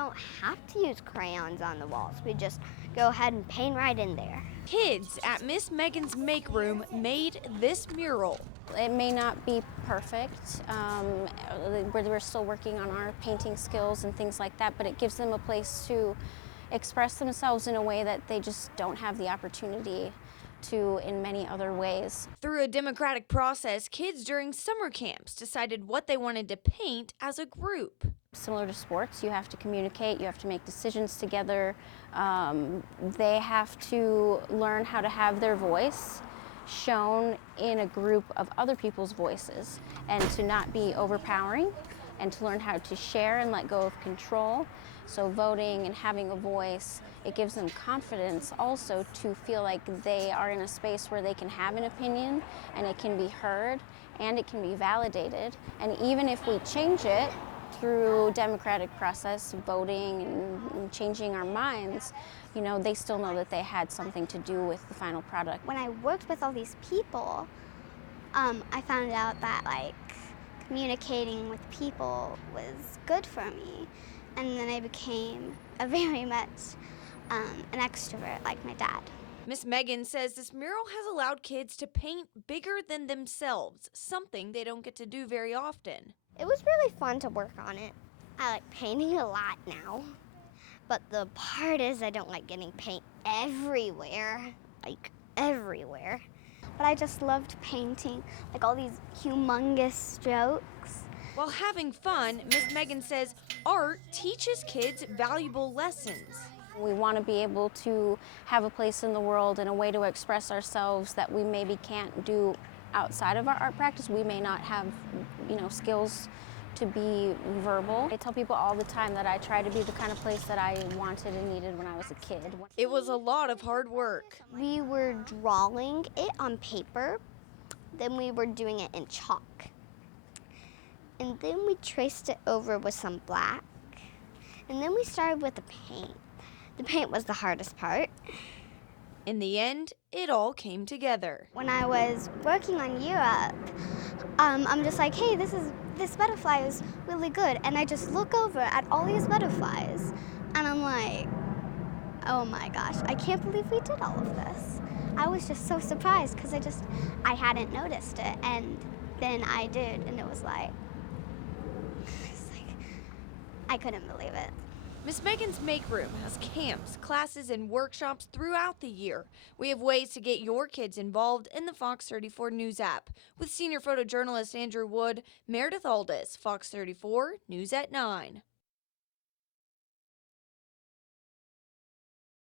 don't have to use crayons on the walls. We just go ahead and paint right in there. Kids at Miss Megan's Make Room made this mural. It may not be perfect. We're still working on our painting skills and things like that, but it gives them a place to express themselves in a way that they just don't have the opportunity to in many other ways. Through a democratic process, kids during summer camps decided what they wanted to paint as a group. Similar to sports, you have to communicate, you have to make decisions together. They have to learn how to have their voice shown in a group of other people's voices and to not be overpowering and to learn how to share and let go of control. So voting and having a voice, it gives them confidence also to feel like they are in a space where they can have an opinion and it can be heard and it can be validated. And even if we change it through democratic process, voting and changing our minds, you know, they still know that they had something to do with the final product. When I worked with all these people, I found out that communicating with people was good for me. And then I became a very much an extrovert like my dad. Miss Megan says this mural has allowed kids to paint bigger than themselves, something they don't get to do very often. It was really fun to work on it. I like painting a lot now. But the part is I don't like getting paint everywhere, like everywhere. But I just loved painting like all these humongous strokes. While having fun, Miss Megan says art teaches kids valuable lessons. We want to be able to have a place in the world and a way to express ourselves that we maybe can't do outside of our art practice. We may not have, skills to be verbal. I tell people all the time that I try to be the kind of place that I wanted and needed when I was a kid. It was a lot of hard work. We were drawing it on paper, then we were doing it in chalk. And then we traced it over with some black. And then we started with the paint. The paint was the hardest part. In the end, it all came together. When I was working on Europe, I'm just like, hey, this butterfly is really good. And I just look over at all these butterflies, and I'm like, oh my gosh, I can't believe we did all of this. I was just so surprised because I hadn't noticed it. And then I did, and it was like, I couldn't believe it. Miss Megan's Make Room has camps, classes, and workshops throughout the year. We have ways to get your kids involved in the Fox 34 News app. With senior photojournalist Andrew Wood, Meredith Aldis, Fox 34 News at 9.